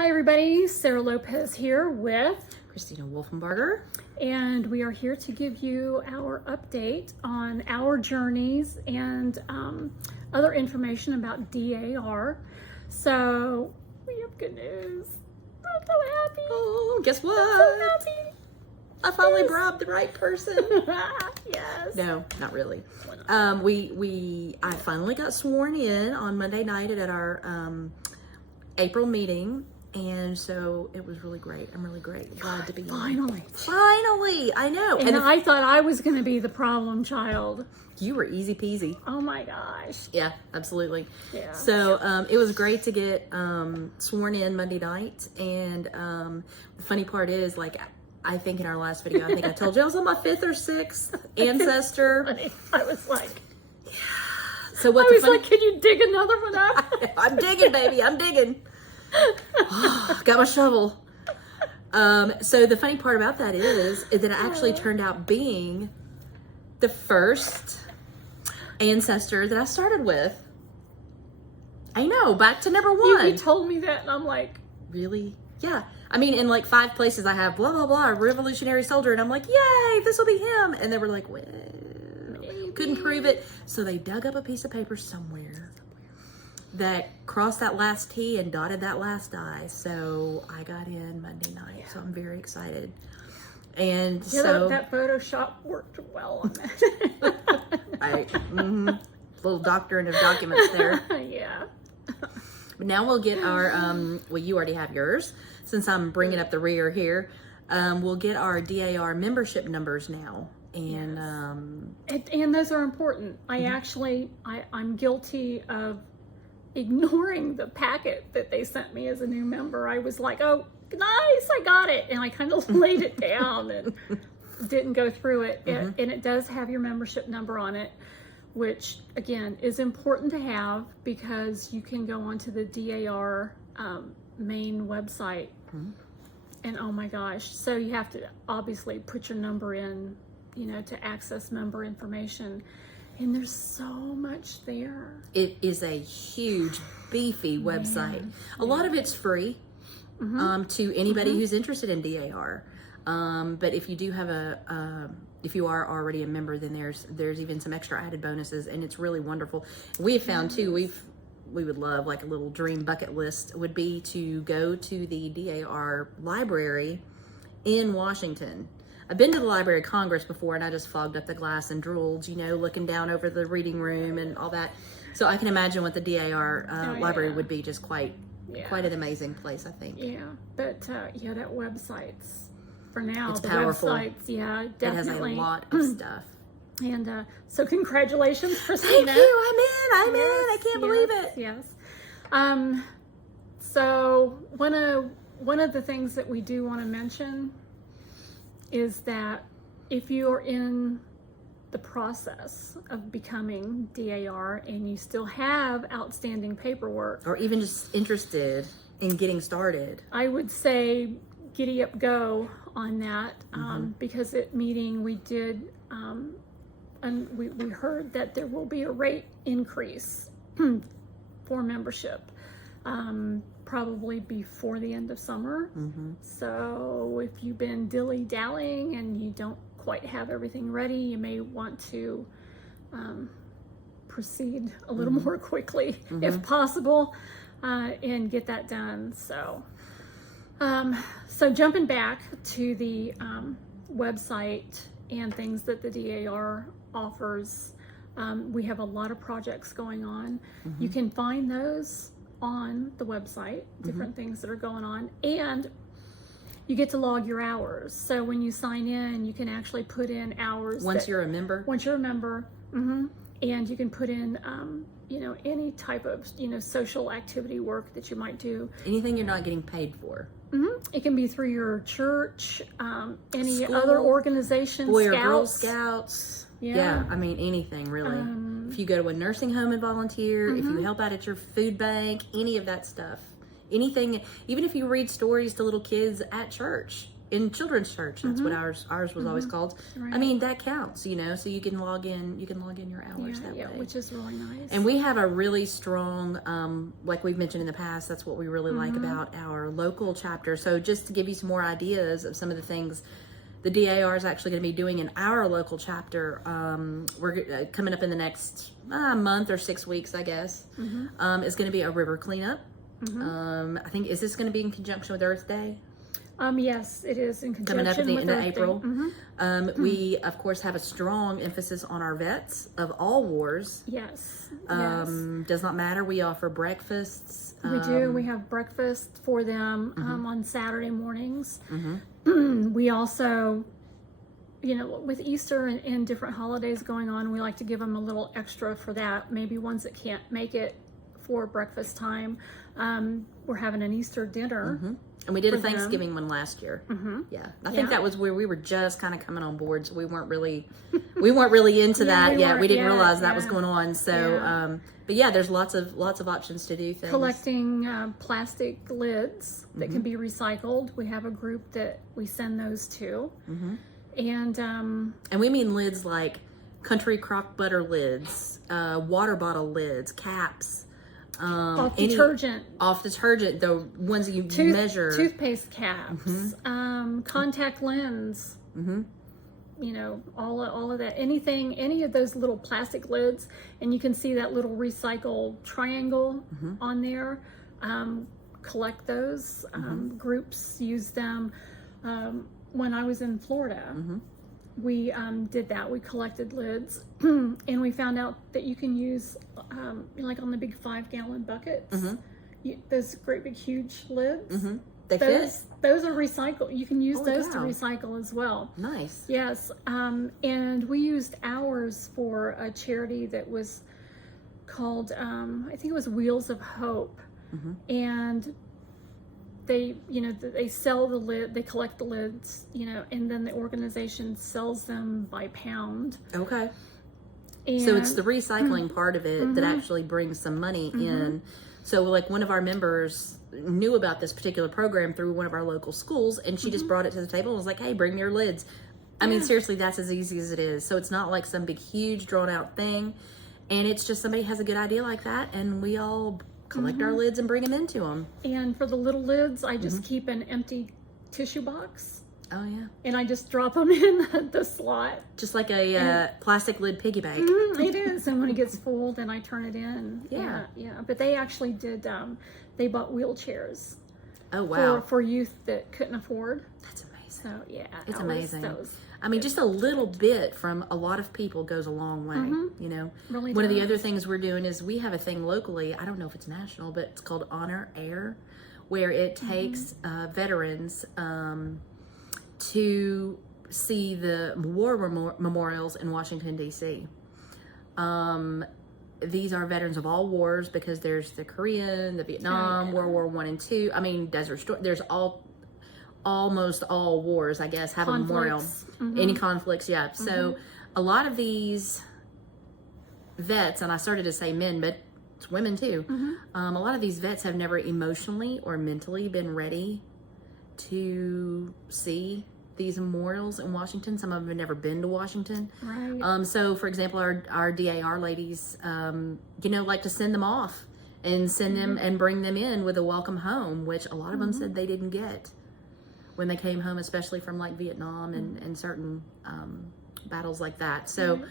Hi everybody, Sarah Lopez here with Christina Wolfenbarger. And we are here to give you our update on our journeys and other information about DAR. So we have good news. I'm so happy. Oh, guess what? I'm so happy. I finally bribed the right person. Yes. No, not really. I finally got sworn in on Monday night at our April meeting. And so it was really great. I'm really glad to be Finally. Finally, I know. And I thought I was going to be the problem child. You were easy peasy. Oh my gosh. Yeah, absolutely. Yeah. So it was great to get sworn in Monday night. And the funny part is, like, I think in our last video, I think I told you I was on my 5th or 6th ancestor. I was like, so what? I was like, can you dig another one up? I'm digging, baby. I'm digging. Got my shovel. So the funny part about that is that it actually turned out being the first ancestor that I started with. I know, back to number 1. You told me that, and I'm like, really? Yeah. I mean, in like 5 places I have blah, blah, blah, revolutionary soldier. And I'm like, yay, this will be him. And they were like, well, couldn't prove it. So they dug up a piece of paper somewhere that crossed that last T and dotted that last I. So I got in Monday night. Yeah. So I'm very excited. And yeah, so that Photoshop worked well on that. Little doctorate of documents there. Yeah. But now we'll get our, well, you already have yours. Since I'm bringing up the rear here, we'll get our DAR membership numbers now. And yes. And those are important. I'm guilty of ignoring the packet that they sent me as a new member. I was like, oh, nice, I got it. And I kind of laid it down and didn't go through it. And it does have your membership number on it, which again is important to have because you can go onto the DAR main website and oh my gosh, so you have to obviously put your number in, to access member information. And there's so much there. It is a huge, beefy website. A lot of it's free to anybody who's interested in DAR. But if you do have if you are already a member, then there's even some extra added bonuses, and it's really wonderful. We have found too, we would love, like a little dream bucket list would be to go to the DAR library in Washington. I've been to the Library of Congress before, and I just fogged up the glass and drooled, looking down over the reading room and all that. So I can imagine what the DAR library would be, just quite an amazing place, I think. Yeah, but that website's, for now, it's the powerful. Website's, definitely. It has a lot of stuff. And so congratulations, Christina. Thank you, I'm in. I can't believe it. Yes. So one of the things that we do want to mention is that if you're in the process of becoming DAR and you still have outstanding paperwork, or even just interested in getting started, I would say giddy up go on that, because at meeting we did and we heard that there will be a rate increase for membership, probably before the end of summer. So if you've been dilly-dallying and you don't quite have everything ready, you may want to proceed a little more quickly if possible, and get that done. So jumping back to the website and things that the DAR offers, we have a lot of projects going on. You can find those on the website, different things that are going on, and you get to log your hours. So when you sign in, you can actually put in hours once you're a member, and you can put in any type of social activity work that you might do, anything you're not getting paid for. It can be through your church, any School, other organization, Boy Scouts. or Girl Scouts. Yeah, I mean anything really. If you go to a nursing home and volunteer, if you help out at your food bank, any of that stuff, anything, even if you read stories to little kids at church, in children's church. That's what ours was always called. Right. I mean, that counts, you know, so you can log in your hours that way. Which is really nice. And we have a really strong, like we've mentioned in the past, that's what we really like about our local chapter. So just to give you some more ideas of some of the things the DAR is actually going to be doing in our local chapter, we're coming up in the next month or 6 weeks, I guess, is going to be a river cleanup. I think, is this going to be in conjunction with Earth Day? Yes, it is in Coming up at conjunction the with end of Earth Day. April. We, of course, have a strong emphasis on our vets of all wars. Yes. Does not matter. We offer breakfasts. We do. We have breakfast for them on Saturday mornings. We also, you know, with Easter and different holidays going on, we like to give them a little extra for that. Maybe ones that can't make it for breakfast time. We're having an Easter dinner. And we did a Thanksgiving one last year. Yeah, I think that was where we were just kind of coming on board, so we weren't really into that yet. We didn't realize that was going on. So, but yeah, there's lots of options to do things. Collecting plastic lids that can be recycled. We have a group that we send those to, and we mean lids like country crock butter lids, water bottle lids, caps. off detergent, the ones that you measure, toothpaste caps, contact lens, you know, all of that, any of those little plastic lids, and you can see that little recycle triangle on there. Collect those. Groups use them. When I was in Florida, we did that. We collected lids, and we found out that you can use, like on the big 5-gallon buckets, those great big huge lids. They fit? Those are recycled. You can use those to recycle as well. Nice. Yes. And we used ours for a charity that was called, I think it was Wheels of Hope. And they, you know, they sell the lid, they collect the lids, you know, and then the organization sells them by pound. Okay. And so it's the recycling part of it that actually brings some money in. So like one of our members knew about this particular program through one of our local schools, and she just brought it to the table and was like, hey, bring your lids. I mean, seriously, that's as easy as it is. So it's not like some big, huge, drawn out thing. And it's just somebody has a good idea like that, and we all collect our lids and bring them into them. And for the little lids, I just keep an empty tissue box. Oh, yeah. And I just drop them in the slot. Just like a plastic lid piggy bank. It is. And when it gets full, then I turn it in. Yeah. Yeah. But they actually did, they bought wheelchairs. Oh, wow. For youth that couldn't afford. That's amazing. So, yeah. It's amazing. I mean, just a little bit from a lot of people goes a long way, you know. Really One of the other things we're doing is we have a thing locally, I don't know if it's national, but it's called Honor Air, where it takes veterans to see the war memorials in Washington, D.C. These are veterans of all wars, because there's the Korean, the Vietnam, World War I and II. I mean, Desert Storm, there's almost all wars, I guess, have a memorial. Any conflicts, So a lot of these vets, and I started to say men, but it's women too. A lot of these vets have never emotionally or mentally been ready to see these memorials in Washington. Some of them have never been to Washington. Right. So, for example, our DAR ladies, you know, like to send them off and send them and bring them in with a welcome home, which a lot of them said they didn't get when they came home, especially from like Vietnam and certain battles like that. So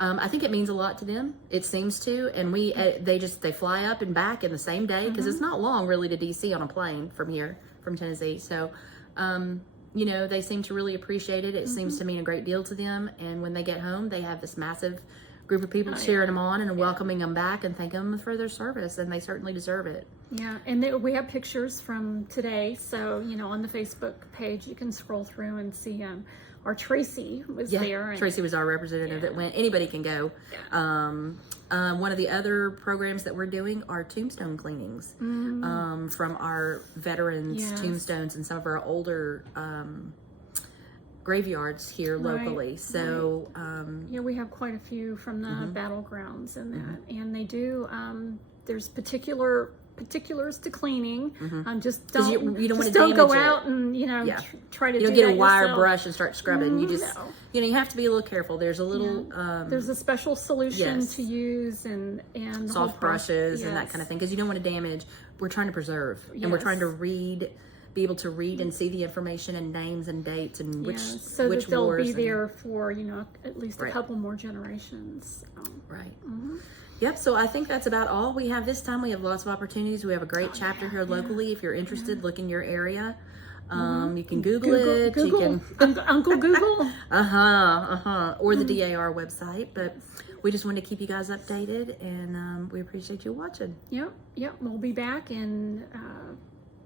I think it means a lot to them. It seems to, and they fly up and back in the same day, because it's not long really to DC on a plane from here, from Tennessee. So, you know, they seem to really appreciate it. It seems to mean a great deal to them. And when they get home, they have this massive group of people cheering them on and welcoming them back and thanking them for their service, and they certainly deserve it. Yeah, and we have pictures from today, so, you know, on the Facebook page, you can scroll through and see our Tracy was there. And Tracy was our representative that went. Anybody can go. One of the other programs that we're doing are tombstone cleanings from our veterans' tombstones and some of our older graveyards here locally. So yeah, we have quite a few from the battlegrounds and that, and they do there's particular particulars to cleaning. Just 'Cause don't, you don't just wanna don't go damage it. out and try to You do don't get that a wire yourself. brush and start scrubbing. You just, No. you have to be a little careful. There's a little There's a special solution yes. to use and the whole soft brushes and that yes. kind of thing, because you don't want to damage. We're trying to preserve, and we're trying to be able to read and see the information and names and dates and which so which that they'll wars be and- there for at least a Right. couple more generations. Right. Yep. So I think that's about all we have this time. We have lots of opportunities. We have a great chapter here locally. If you're interested, look in your area. You can Google it. Google. You can Uncle Google. or the DAR website. But we just wanted to keep you guys updated, and we appreciate you watching. Yep. We'll be back, and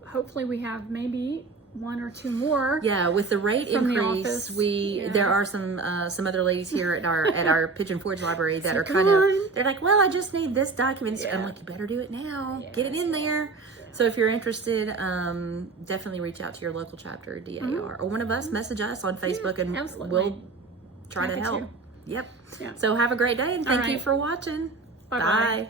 hopefully we have maybe one or two more. Yeah, with the rate From the increase, office. there are some other ladies here at our Pigeon Forge library that are come kind of, on. they're like, well, I just need this document. Yeah. I'm like, you better do it now. Get it in there. So if you're interested, definitely reach out to your local chapter at DAR or one of us. Message us on Facebook, and absolutely. we'll try to Happy help. to. Yep. Yeah. So have a great day, and thank you right. for watching. Bye-bye. Bye.